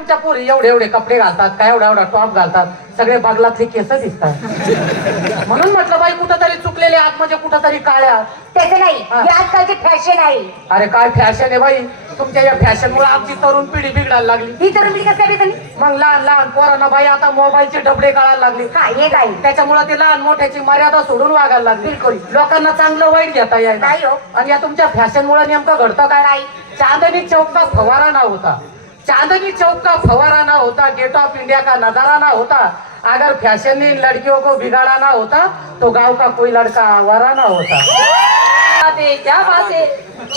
तुमच्या पोरी एवढे एवढे कपडे घालतात काय एवढा एवढा टॉप घालतात सगळे बगलातले केस दिसतात. म्हणून म्हटलं बाई कुठंतरी चुकलेले आत म्हणजे कुठंतरी काळ्या त्याचं नाही हा. आजकालची फॅशन आहे. अरे काय फॅशन आहे बाई? तुमच्या या फॅशन मुळे आमची तरुण पिढी बिघडायला लागली. ही तरुण पिढी कसं बेसन मग लहान लहान पोरांना बाई आता मोबाईलचे डबडे कळायला लागले. हा हे काय? त्याच्यामुळे ते लहान मोठ्याची मर्यादा सोडून वागायला लागली. बिलकुल. लोकांना चांगलं वाईट घेता नाही यायला हो. आणि या तुमच्या फॅशन मुळे नेमकं घडतं काय? नाही. चांदनी चौक का फवारा ना होता. चांदनी चौक का फवारा ना होता गेट ऑफ इंडिया का नजारा ना होता अगर फैशन ने इन लड़कियों को बिगाड़ा ना होता तो गांव का कोई लड़का आवारा ना होता। क्या बात आहे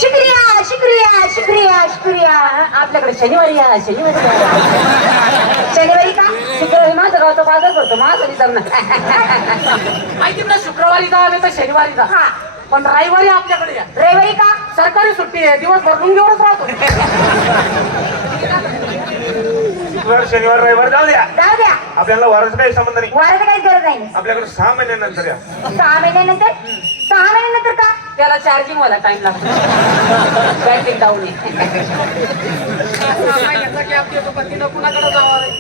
शुक्रिया शुक्रिया शुक्रिया शुक्रिया। आपल्याकडे शनिवारी या शनिवारी. शनिवारी का? शुक्रवारी माझं गावचा बाजार भरतो माझं विचार माहिती ना शुक्रवारी जा नाही तर शनिवारी जा. हा. पण रविवारी आपल्याकडे या. रविवारी का? सरकारी सुट्टी आहे दिवसभर घेऊनच राहतो. शुक्रवार शनिवार रविवार जाऊ द्या. जाऊ द्या. आपल्याला वाराचा काही संबंध नाही. वाराचं काहीच गरज नाही. आपल्याकडे सहा महिन्यानंतर या. सहा महिन्यानंतर? सहा महिन्यानंतर का? त्याला चार्जिंग वाला टाइम लागतो. Battery down?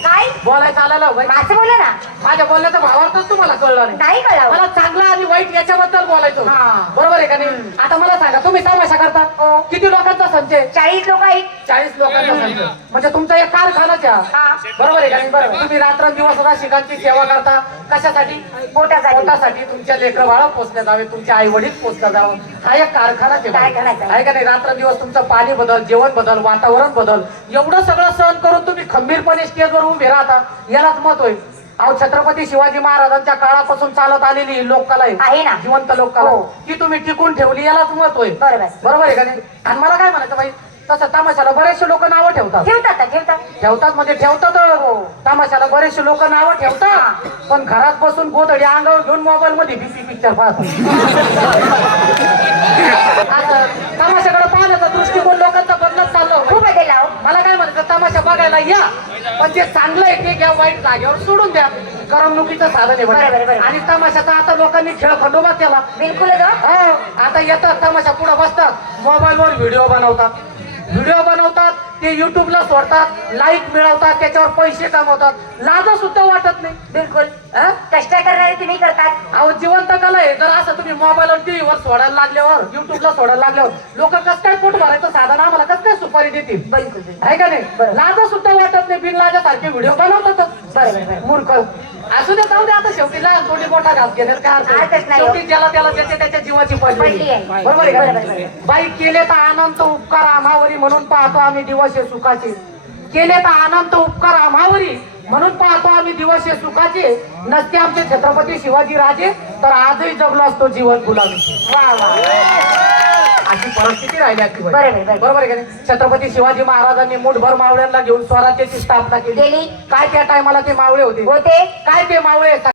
काय बोलायचं आलेलं बाई. माझं बोला ना. माझ्या बोलण्याचा भावार्थच तुम्हाला कळलं नाही. नाही कळावं मला चांगलं वाईट याच्याबद्दल बोलायचं. हा. बरोबर आहे का नाही? आता मला सांगा तुम्ही तमाशा करता? हो. किती लोकांचा संच आहे चाळीस लोक आहेत. चाळीस लोकांचा संच म्हणजे तुमचा एक कारखानाच आहे. हा. हा. बरोबर आहे का नाही? बरोबर तुम्ही रात्रंदिवस शिकांची सेवा करता. कशासाठी? पोटासाठी. पोटासाठी तुमच्या लेकर बाळ पोचल्या जावे तुमच्या आई वडील पोचल्या जावं. हा एक कारखानाच आहे. आहे. आहे का नाही? रात्रंदिवस तुमचं पाणी बदल जेवण बदल वातावरण बदल. एवढं सगळं सहन करून तुम्ही खंबीरपणे स्टेजवर उभे राहता. यालाच मत होय अहो छत्रपती शिवाजी महाराजांच्या काळापासून चालत आलेली ही लोककला आहे ना. जिवंत लोककला हो. ती तुम्ही टिकून ठेवली यालाच मत होय बरोबर. बरोबर आहे का नाही? आणि मला काय म्हणायचं बाई? तसं तमाशाला बरेचसे लोक नावं ठेवतात. ठेवतात ना, ठेवतात. ठेवतात म्हणजे ठेवतात. हो. तमाशाला बरेचसे लोक नावं ठेवतात. पण घरात बसून गोधडी अंगावर घेऊन मोबाईल मध्ये बीपी पिक्चर पाहतात. आता तमाशाकडे पाहण्याचा दृष्टिकोन लोकांचा बदलत चाललो खूप बदलला हो मला काय म्हणायचं तमाशा बघायला या. पण जे चांगलं आहे ते घ्या वाईट जागेवर सोडून द्या. करमणुकीचं साधन आहे. आणि तमाशाचा आता लोकांनी खेळ खंडोबा केला. बिलकुलच हो. आता येतात तमाशा पुढे बसतात. मोबाईलवर व्हिडिओ बनवतात. व्हिडिओ बनवतात ते युट्यूबला सोडतात लाईक मिळवतात त्याच्यावर पैसे कमवतात. लाज सुद्धा वाटत नाही. बिलकुल? कष्ट करणारे तुम्ही करतात. अहो जिवंत कला आहे. जर तुम्ही मोबाईलवर टीव्हीवर सोडायला लागल्यावर युट्यूबला सोडायला लागल्यावर लोक कसं काय पोट भरायचं साधन आम्हाला कसं काय सुपारी देतील. आहे का नाही. लाज सुद्धा वाटत नाही बिनलाजासारखे व्हिडिओ बनवतातच बरोबर, बरोबर. मूर्ख असू दे जाऊ दे आता शेवटी लहान थोडी मोठा घास घेण्यात काय. शेवटी ज्याला त्याला त्याच्या त्याच्या जीवाची पडली. बरोबर आहे. बाई केले तर अनंत उपकार आम्हावरी म्हणून पाहतो आम्ही दिवस सुखाचे केले तर अनंत उपकार आम्हावरी म्हणून पाहतो आम्ही दिवस हे सुखाचे नसते आमचे छत्रपती शिवाजी राजे तर आजही जगलो असतो जीवन वा अशी परिस्थिती राहिली. बरोबर, आहे का छत्रपती शिवाजी महाराजांनी मुठभर मावळ्यांना घेऊन स्वराज्याची स्थापना केली. केली. काय त्या टायमाला ते मावळे होते? होते. काय ते मावळे?